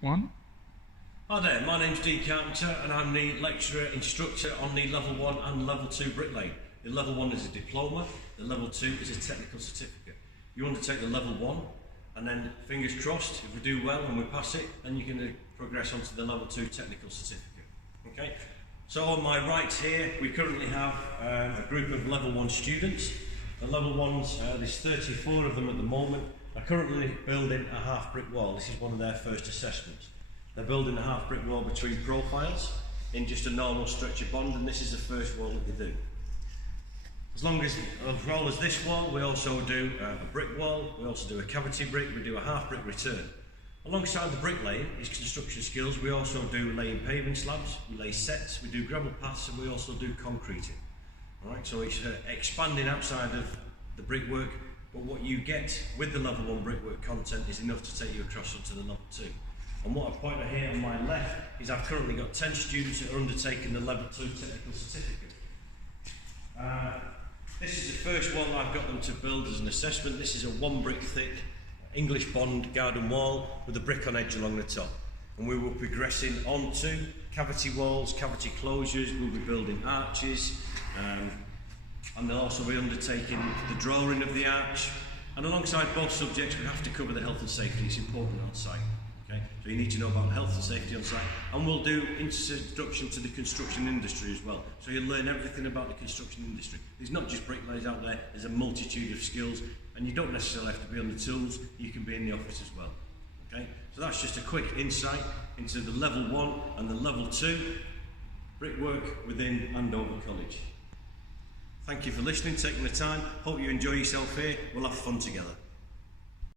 One. Hi there, my name's Dean Carpenter and I'm the lecturer instructor on the level 1 and level 2 bricklaying. The level 1 is a diploma, the level 2 is a technical certificate. You undertake the level 1 and then, fingers crossed, if we do well and we pass it, then you can progress on to the level 2 technical certificate. Okay? So on my right here we currently have a group of level 1 students. The level 1s, there's 34 of them at the moment, are currently building a half brick wall. This is one of their first assessments. They're building a half brick wall between profiles in just a normal stretcher bond, and this is the first wall that they do. As long as this wall, we also do a brick wall, we also do a cavity brick, we do a half brick return. Alongside the bricklaying, these construction skills, we also do laying paving slabs, we lay sets, we do gravel paths, and we also do concreting. Alright, so it's expanding outside of the brickwork, but what you get with the level 1 brickwork content is enough to take you across onto the level 2. And what I've pointed here on my left is I've currently got 10 students that are undertaking the level 2 technical certificate. This is the first one I've got them to build as an assessment. This is a 1 brick thick English bond garden wall with a brick on edge along the top. And we will be progressing on to cavity walls, cavity closures, we'll be building arches, and they'll also be undertaking the drawing of the arch. And alongside both subjects we have to cover the health and safety, it's important on site. Okay? So you need to know about health and safety on site, and we'll do introduction to the construction industry as well. So you'll learn everything about the construction industry. There's not just bricklayers out there, there's a multitude of skills, and you don't necessarily have to be on the tools, you can be in the office as well. Okay? So that's just a quick insight into the level 1 and the level 2 brickwork within Andover College. Thank you for listening, taking the time. Hope you enjoy yourself here. We'll have fun together.